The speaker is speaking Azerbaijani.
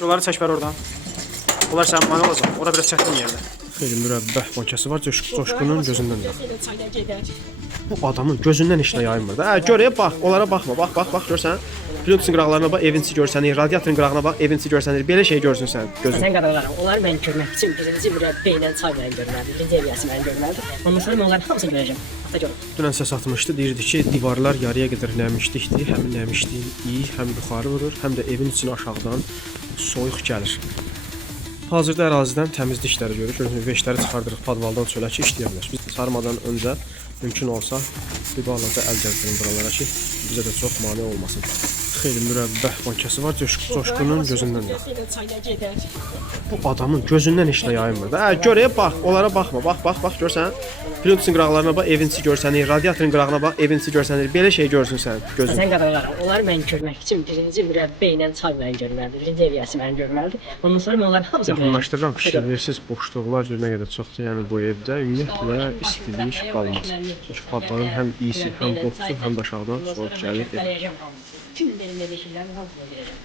Onları çək ver oradan. Onlar sənin mane olacaq. Ora biraz çətin yerdir. Xeyli mürəbbeh bankası var. Coşqunun gözündən də. Bu adamın gözündən heç nə yayınmır da. Gör, bax, onlara baxma. Bax, görsən. Plyontin qıraqlarına bax, evinçi görsənir. Radiatorun qırağına bax, evinçi görsənir. Belə şey görsün sən gözün. Sən qadınlarım, onları mən görmək üçün birinci mürəbbə ilə çay mən görməlidir. Birinci eviyyəsi mən görməlidir. Ondan sonra mən onların hamısını görəcəm. Hatta görüm. Dünən səs atmışdı. Deyirdi ki, divarlar yarıya qədər nəmişlikdir. Həm nəmişliyin iyi, həm yuxarı vurur, həm də evin içinə aşağıdan soyuq gəlir. Hazırda ərazidən təmizlik işləri görürük. Gördüyünüz veşləri çıxardırıq padvaldan çölə ki, işləyə bilər. Biz sarmadan öncə mümkün olsa bir balaca əl gəzdirin buralara ki, bizə də çox mane olmasın. Xeyli mürəbbeh bankası var. Coşqunun gözündən də. Bu adamın gözündən heç nə yayınmır da. Gör, bax, onlara baxma. Bax, görsən. Plyontin qıraqlarına bax, evinçi görsənir. Radiatorun qırağına bax, evinçi görsənir. Belə şey görsün sən gözün. Sən qadınlarım, onları mən görmək üçün birinci mürəbbə ilə çay mən görməlidir. Birinci eviyyəsi mən görməlidir. Ondan sonra mən onların hamısını görəcəm. Yaxınlaşdırıram ki, şəhərsiz boşluqlar nə qədər çoxdur, yəni bu evdə ümumiyyətlə istilik qalmaz. Çünki padvalın həm iyisi, həm qoxusu, həm də aşağıdan soyuq gəlir. Tüm benim şeylərin hamısını verəcəm.